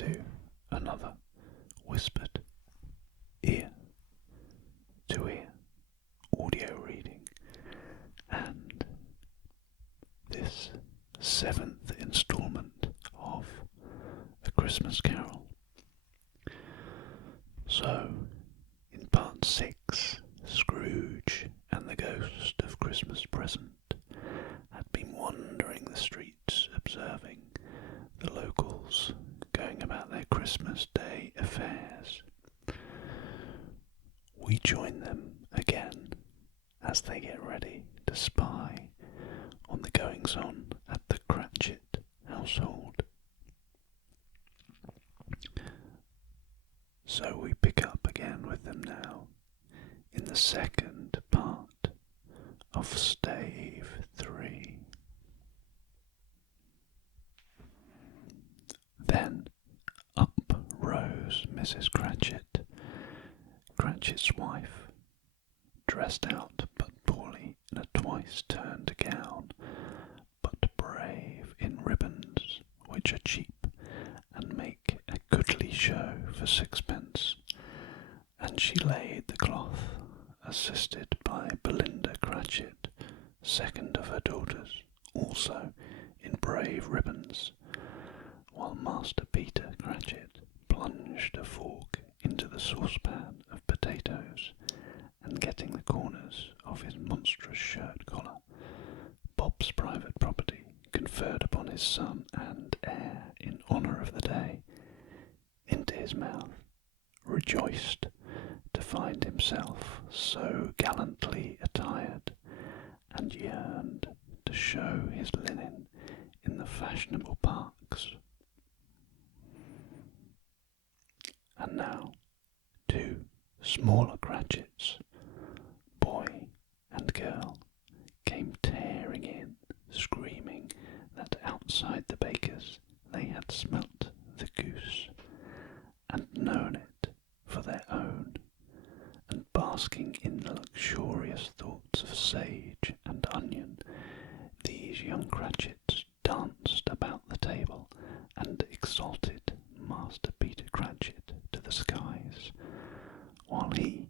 to another whispered ear-to-ear audio reading, and this 7th instalment of A Christmas Carol. So, in part 6, Scrooge and the Ghost of Christmas Present had been wandering the streets observing the locals going about their Christmas Day affairs. We join them again as they get ready to spy on the goings-on at the Cratchit household. So we pick up again with them now in the second part of Stave 3. Then up rose Mrs. Cratchit, Cratchit's wife, dressed out but poorly in a twice-turned gown, but brave in ribbons which are cheap and make a goodly show for sixpence, and she laid the cloth, assisted by Belinda Cratchit, second of her daughters, also in brave ribbons, while Master Peter Cratchit plunged a fork into the saucepan of potatoes, and getting the corners of his monstrous shirt collar, Bob's private property, conferred upon his son and heir in honour of the day, into his mouth, rejoiced to find himself so gallantly attired, and yearned to show his linen in the fashionable parks. And now, 2 smaller Cratchits, boy and girl, came tearing in, screaming that outside the baker's they had smelt the goose, and known it for their own, and basking in the luxurious thoughts of sage and onion, these young Cratchits danced about the table and exalted Master Peter Cratchit to the skies, while he,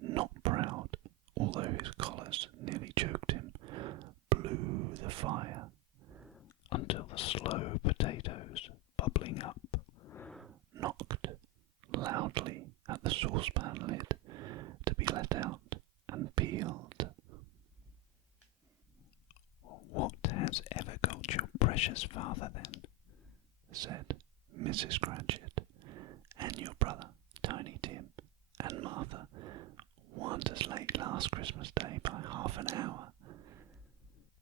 not proud, although his collars nearly choked him, blew the fire until the slow potatoes, bubbling up, knocked loudly at the saucepan lid to be let out and peeled. "What has ever got your precious father, then?" said Mrs. Cratchit, "and your brother, Tiny Tim, and Martha, weren't as late last Christmas Day by half an hour?"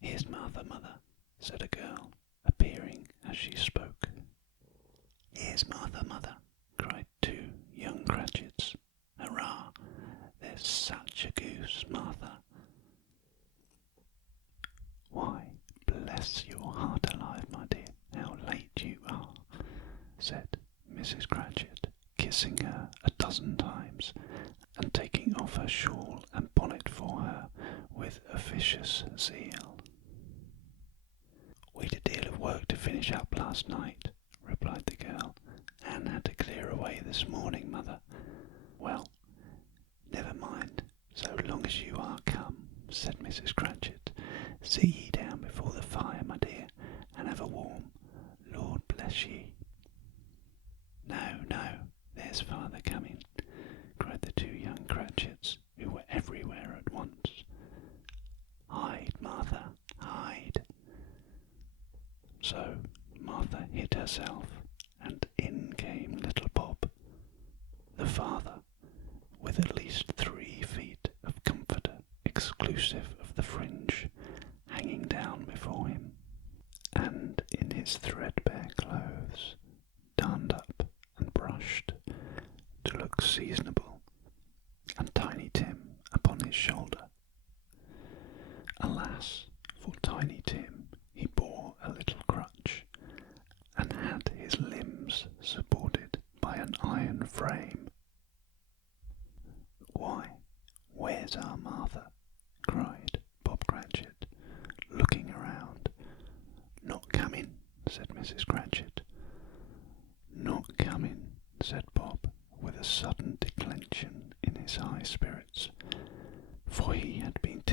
"Here's Martha, mother," said a girl, appearing as she spoke. "Here's Martha, mother," cried 2 young Cratchits. "Hurrah! There's such a goose, Martha." "Why, bless your heart alive, my dear, how late you are," said Mrs. Cratchit, kissing her a dozen times, and taking off her shawl and bonnet for her with officious zeal. "We'd a deal of work to finish up last night," replied the girl, "and had to clear away this morning, mother." "Well, never mind, so long as you are come," said Mrs. Cratchit. "Sit ye down before the fire, my dear, and have a warm. Lord bless ye." No, there's father coming," cried the 2 young Cratchits, who were everywhere at once. "Hide, Martha, hide." So Martha hid herself, and in came little Bob, the father, with at least 3 feet of comforter, exclusive of the fringe, hanging down before him, and in his threadbare clothes, darned up and brushed to look seasonable, and Tiny Tim upon his shoulder. Alas, for Tiny Tim, he bore a little crutch, and had his limbs supported by an iron frame. "Why, where's our Martha?" cried Bob Cratchit, looking around. "Not coming," said Mrs. Cratchit. "Not coming.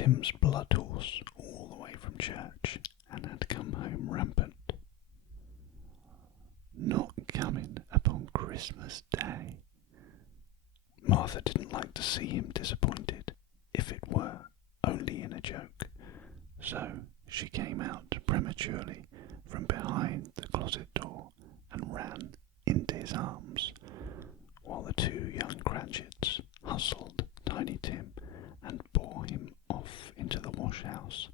Tim's blood horse all the way from church and had come home rampant. Not coming upon Christmas Day. Martha didn't like to see him disappointed, if it were only in a joke, so she came out prematurely from behind the closet door and ran into his arms, while the two young Cratchits hustled Tiny Tim and bore him off into the wash-house,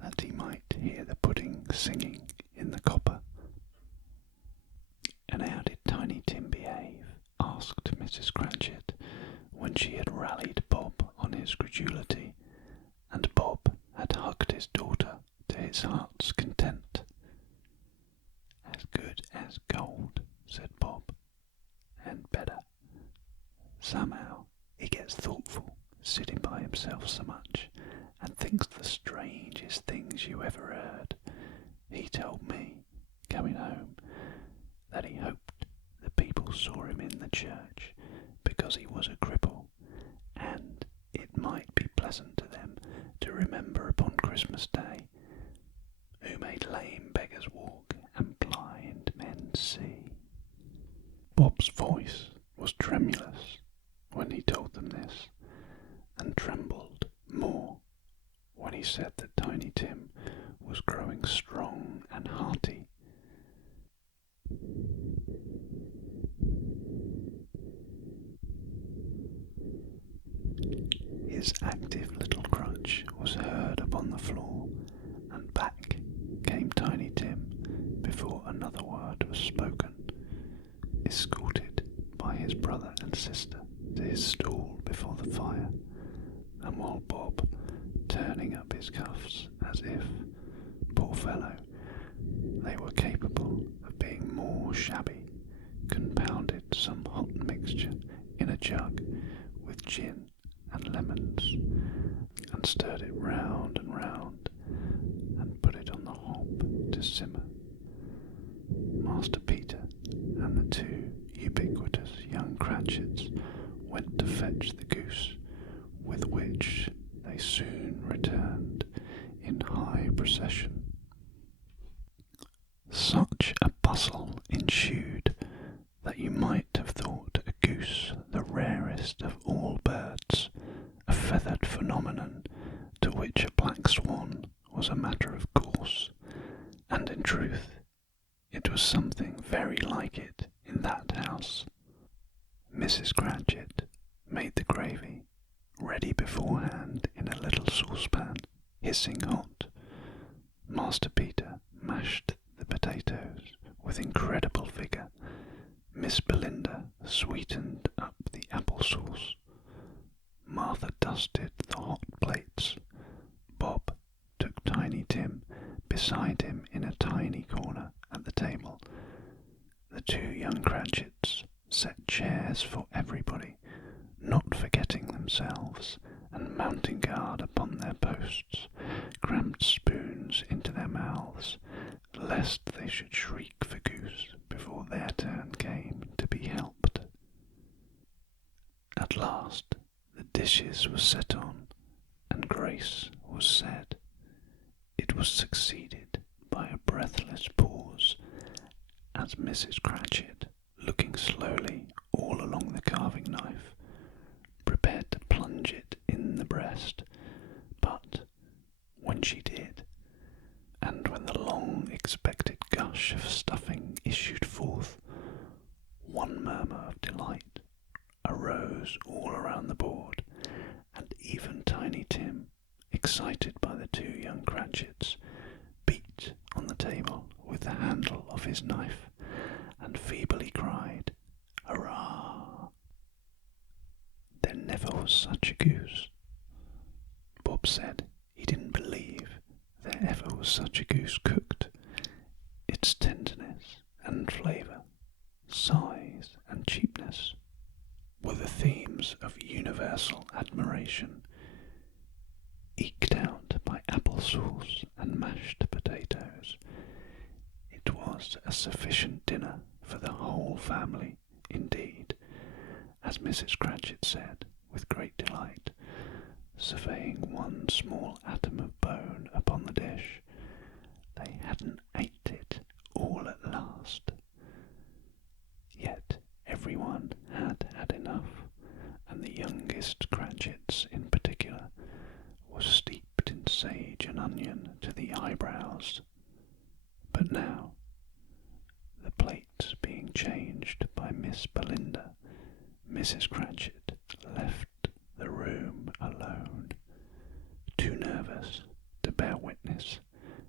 that he might hear the pudding singing in the copper. "And how did Tiny Tim behave?" asked Mrs. Cratchit, when she had rallied Bob on his credulity, and Bob had hugged his daughter to his heart's content. "As good as gold," said Bob, "and better. Somehow he gets thoughtful, sitting by himself so much, and thinks the strangest things you ever heard. He told me, coming home, that he hoped the people saw him in the church because he was a cripple, and it might be pleasant to them to remember upon Christmas Day, who made lame beggars walk and blind men see." Bob's voice was tremulous when he told them this, and trembled more when he said that Tiny Tim was growing strong and hearty. His active little crutch was heard upon the floor, and back came Tiny Tim before another word was spoken, escorted by his brother and sister to his stool before the fire, and while Bob, turning up his cuffs as if, poor fellow, they were capable of being more shabby, compounded some hot mixture in a jug with gin and lemons, and stirred it round and round, and put it on the hob to simmer. Master Peter and the two ubiquitous young Cratchits went to fetch the goose, with which they soon returned in high procession. Such a bustle ensued that you might have thought a goose the rarest of all birds, a feathered phenomenon to which a black swan was a matter of course, and in truth it was something very like it in that house. Mrs. Cratchit made the gravy, ready beforehand in a little saucepan, hissing hot. Master Peter mashed the potatoes with incredible vigour. Miss Belinda sweetened up the apple sauce. Martha dusted the hot plates. Bob took Tiny Tim beside him in a tiny corner at the table. The two young Cratchits set chairs for everybody, not forgetting themselves, and mounting guard upon their posts, crammed spoons into their mouths, lest they should shriek for goose before their turn came to be helped. At last the dishes were set on, and grace was said. It was succeeded by a breathless pause, as Mrs. Cratchit, looking slowly all along the carving knife, prepared to plunge it in the breast, but when she did, and when the long-expected gush of stuffing issued forth, one murmur of delight arose all around the board, and even Tiny Tim, excited by the two young Cratchits, beat on the table with the handle of his knife, and feebly cried, "Hurrah! There never was such a goose." Bob said he didn't believe there ever was such a goose cooked. Its tenderness and flavour, size and cheapness, were the themes of universal admiration, eked out by apple sauce and mashed potatoes. It was a sufficient dinner for the whole family, indeed, as Mrs. Cratchit said with great delight, surveying one small atom of bone upon the dish. They hadn't ate it all at last. Yet everyone had had enough, and the youngest Cratchits in particular was steeped in sage and onion to the eyebrows. But now, the plates being changed by Miss Belinda, Mrs. Cratchit left the room alone, too nervous to bear witness,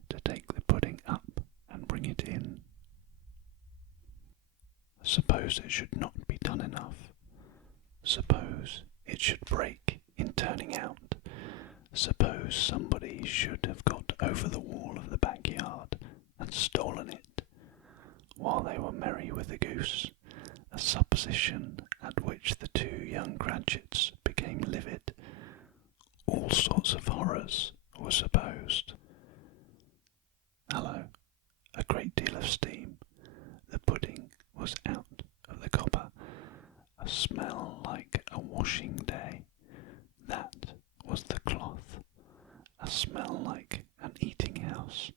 to take the pudding up and bring it in. Suppose it should not be done enough. Suppose it should break in turning out. Suppose somebody should have got over the wall of the backyard and stolen it, while they were merry with the goose, a supposition at which the two young Cratchits became livid. All sorts of horrors were supposed. Hello, a great deal of steam. The pudding was out of the copper, a smell like a washing day. That was the cloth, a smell like an eating house,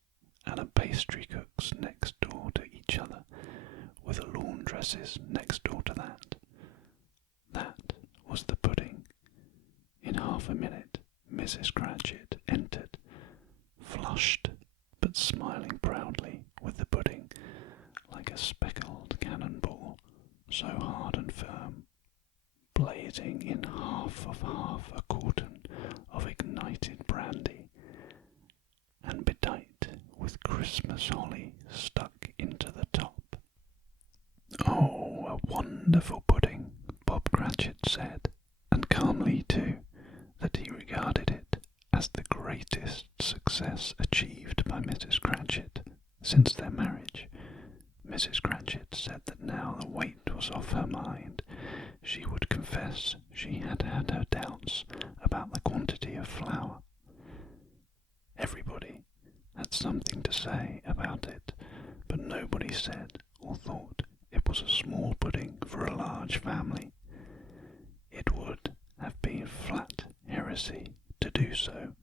and a pastry cook's next door to each other, with a laundress's next door to that. That was the pudding. In half a minute, Mrs. Cratchit entered, flushed, but smiling proudly with the pudding, like a speckled cannonball, so hard and firm, blazing in half a quartern of ignited brandy, and bedight with Christmas holly stuck into the top. "Oh, a wonderful pudding," Bob Cratchit said, and calmly too, that he regarded it as the greatest success achieved by Mrs. Cratchit since their marriage. Mrs. Cratchit said that now the weight was off her mind, she would confess she had had her doubts about the quantity of flour. Everybody had something to say about it, but nobody said or thought it was a small pudding for a large family. It would have been flat heresy to do so.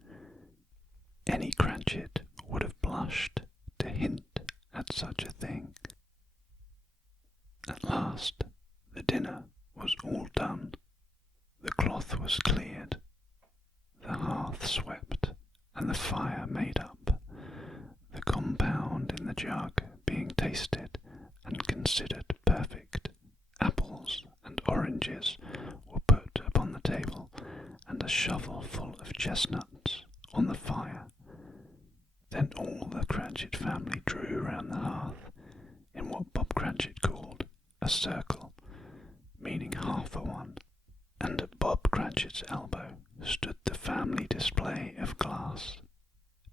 Any Cratchit would have blushed to hint at such a thing. At last, the dinner was all done. The cloth was cleared, the hearth swept, and the fire made up, the compound in the jug being tasted and considered perfect. Apples and oranges were put upon the table, and a shovel full of chestnuts on the fire. Then all the Cratchit family drew round the hearth, in what Bob Cratchit called a circle, meaning half a one, and at Bob Cratchit's elbow stood the family display of glass,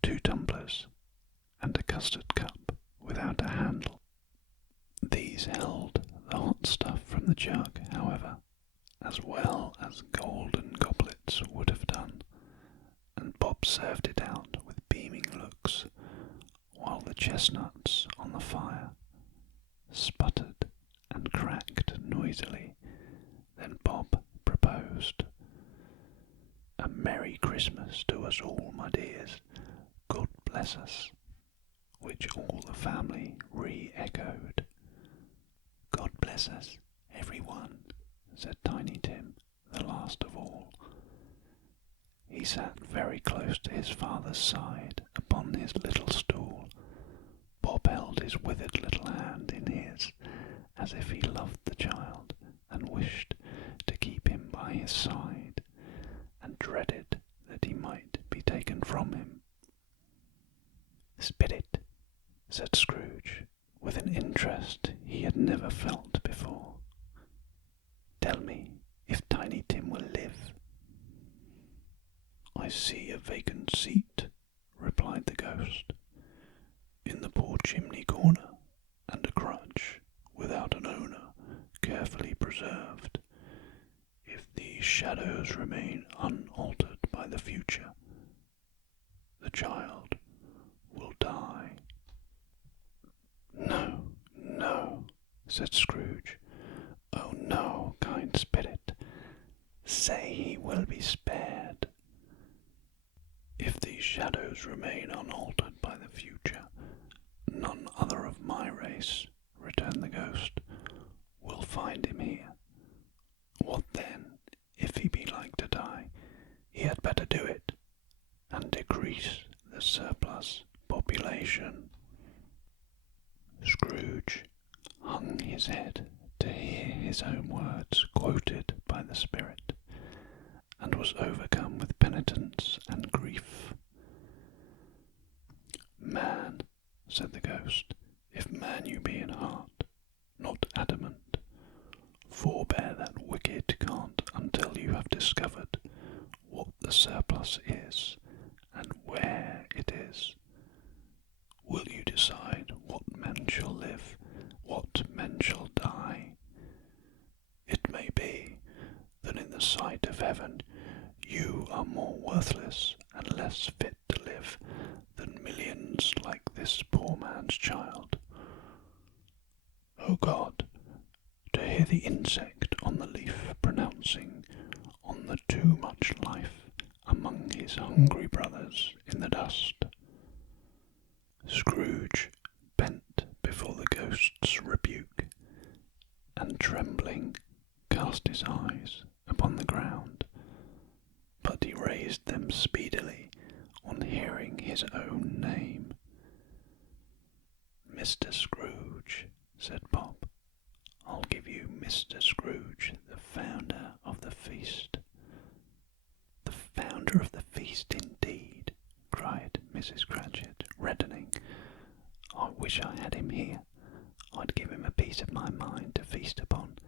2 tumblers, and a custard cup without a handle. These held the hot stuff from the jug, however, as well as golden goblets would have done, and Bob served it out with beaming looks, while the chestnuts on the fire sputtered and cracked noisily. Then Bob proposed, "A Merry Christmas to us all, my dears. God bless us," which all the family re-echoed. "God bless us, everyone," said Tiny Tim, the last of all. He sat very close to his father's side upon his little stool. Bob held his withered little hand in his, as if he loved the child and wished to keep him by his side, and dreaded that he might be taken from him. "Spirit," said Scrooge, with an interest he had never felt before, "tell me if Tiny Tim will live." "I see a vacant seat," replied the ghost, "in the poor chimney corner, and a crutch without an owner, carefully preserved. If these shadows remain unaltered by the future, the child will die." "No, no," said Scrooge. "Oh no, kind spirit, say he will be spared. If these shadows remain unaltered by the future, none other of my race, returned the ghost, will find him here. What then, if he be like to die? He had better do it, and decrease the surplus population. Scrooge hung his head to hear his own words quoted by the spirit, and was overcome with penitence and grief. Man, said the ghost, if man you be in heart, not adamant, forbear that wicked cant until you have discovered what the surplus is, and where it is. Will you decide what men shall live, what men shall die? It may be that in the sight of heaven you are more worthless and less fit to live than millions like this poor man's child. O God, to hear the insect on the leaf pronouncing on the too much life among his hungry brothers in the dust. Scrooge bent before the ghost's rebuke, and trembling cast his eyes upon the ground, but he raised them speedily on hearing his own name. Mr. Scrooge, said Bob, I'll give you Mr. Scrooge, the founder of the feast. The founder of the feast, indeed, cried Mrs. Cratchit, reddening. I wish I had him here. I'd give him a piece of my mind to feast upon,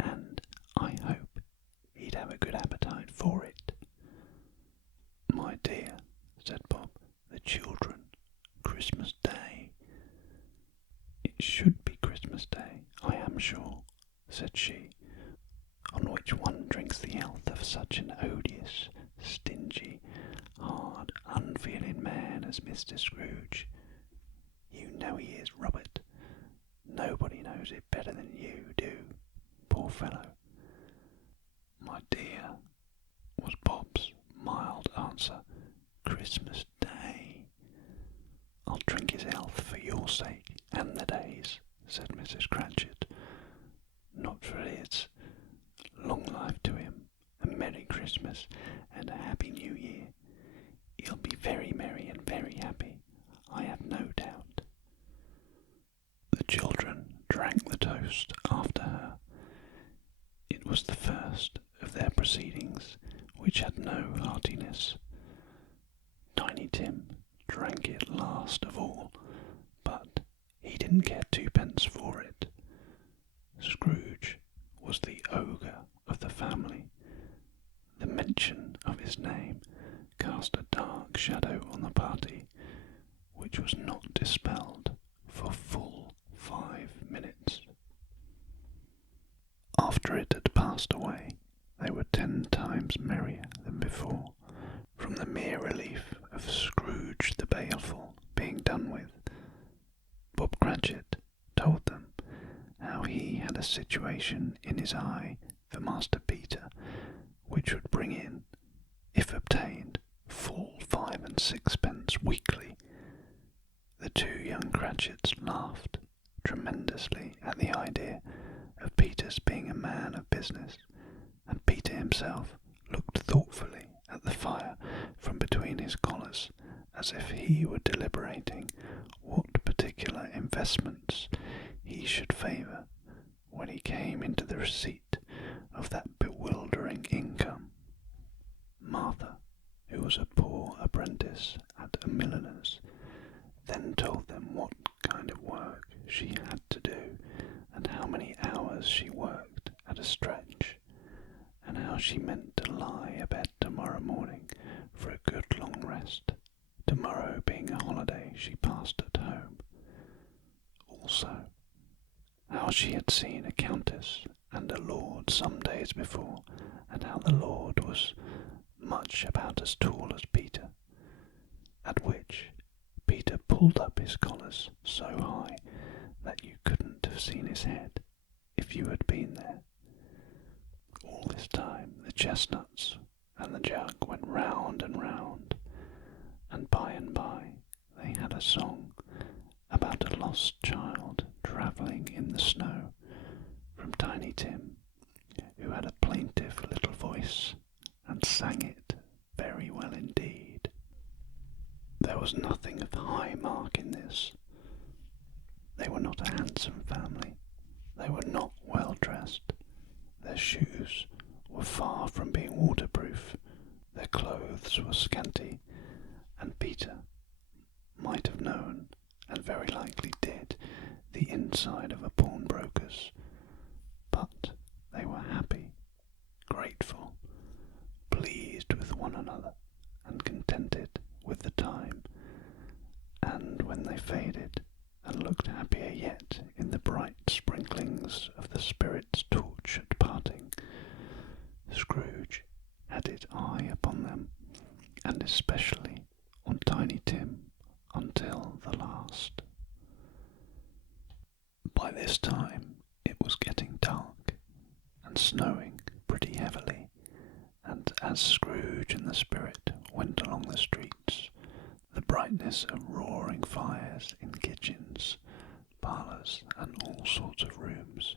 and I hope he'd have a good appetite for it. My dear, said Bob, the children, Christmas Day. It should be Christmas Day, I am sure, said she, on which one drinks the health of such an odious, stingy, hard, unfeeling man as Mr. Scrooge. You know he is, Robert. Nobody knows it better than you do, poor fellow. My dear, was Bob's mild answer, Christmas Day. I'll drink his health for your sake and the day's, said Mrs. Cratchit. Not for his. Long life to him, a Merry Christmas and a Happy New Year. He'll be very merry and very happy, I have no doubt. The children drank the toast after her. It was the first of their proceedings which had no heartiness. Tiny Tim drank it last of all, but he didn't care twopence for it. Scrooge was the ogre of the family. The mention of his name cast a dark shadow on the party, which was not dispelled for full 5 minutes. After it had passed away, they were 10 times merrier than before, from the mere relief of Scrooge the Baleful being done with. Bob Cratchit told them how he had a situation in his eye for Master Peter, which would bring in, if obtained, full 5 and 6pence weekly. The 2 young Cratchits laughed tremendously at the idea of Peter's being a man of business, and Peter himself looked thoughtfully at the fire from between his collars, as if he were deliberating what particular investments he should favour when he came into the receipt of that bewildering income. Martha, who was a poor apprentice at a milliner's, then told them what kind of work she had to do, and how many hours she worked at a stretch, and how she meant to lie abed tomorrow morning for a good long rest, tomorrow being a holiday she passed at home. Also, how she had seen a countess and a lord some days before, and how the lord was much about as tall as Peter, at which Peter pulled up his collars so high that you couldn't have seen his head if you had been there. All all this time the chestnuts and the jug went round and round, a song about a lost child travelling in the snow from Tiny Tim, who had a plaintive little voice and sang it very well indeed. There was nothing of high mark in this. They were not a handsome family. They were not well dressed. Their shoes were far from being waterproof. Their clothes were scanty, and Peter might have known, and very likely did, the inside of a pawnbroker's. But they were happy, grateful, pleased with one another, and contented with the time. And when they faded, and looked happier yet in the bright sprinklings of the spirit's torch at parting, Scrooge had his eye upon them, and especially on Tiny Tim, until the last. By this time it was getting dark, and snowing pretty heavily, and as Scrooge and the spirit went along the streets, the brightness of roaring fires in kitchens, parlours, and all sorts of rooms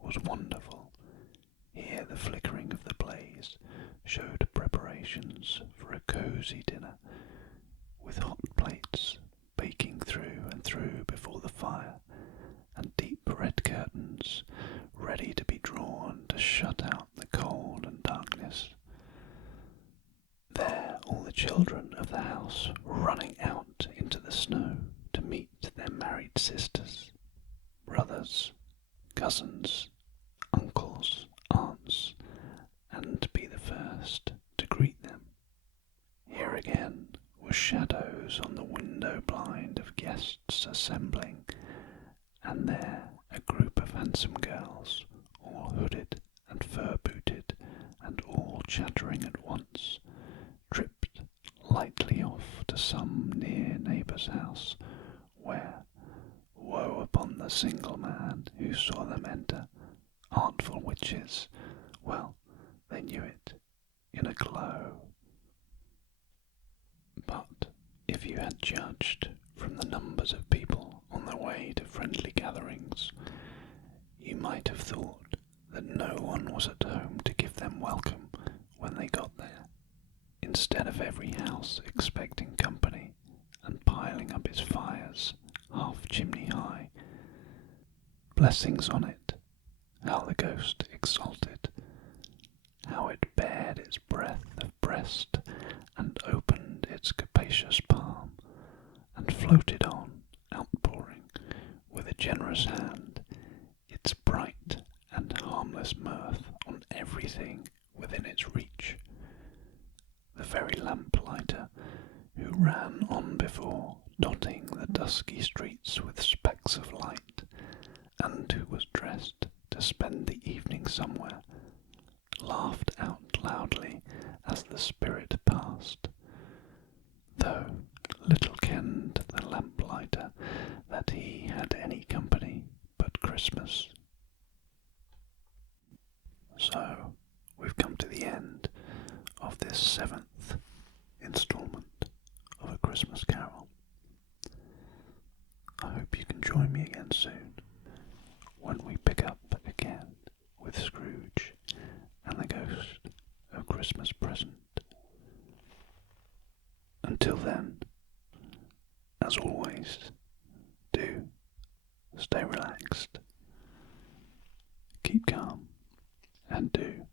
was wonderful. Here the flickering of the blaze showed preparations for a cosy dinner, with hot plates baking through and through before the fire, and deep red curtains ready to be drawn to shut out the cold and darkness. There all the children of the house were running out into the snow to meet their married sisters, brothers, cousins, uncles, aunts, and to be the first to greet them. Here again were shadows on the window blind of guests assembling, and there a group of handsome girls, all hooded and fur-booted, and all chattering at once, tripped lightly off to some near neighbour's house, where, woe upon the single man who saw them enter, artful witches, well, they knew it, in a glow. But if you had judged from the numbers of people on their way to friendly gatherings, you might have thought that no one was at home to give them welcome when they got there, instead of every house expecting company and piling up its fires half chimney high. Blessings on it, how the ghost exulted, how it bared its breadth of breast, and opened its capacious palm, and floated on, outpouring, with a generous hand, its bright and harmless mirth on everything within its reach. The very lamplighter, who ran on before, dotting the dusky streets with specks of light, and who was dressed to spend the evening somewhere, laughed out loudly as the spirit passed, though little kenned the lamplighter that he had any company but Christmas. So we've come to the end of this 7th instalment of A Christmas Carol. I hope you can join me again soon, when we pick up again with Scrooge and the Ghost of Christmas Present. Until then, as always, do stay relaxed, keep calm, and do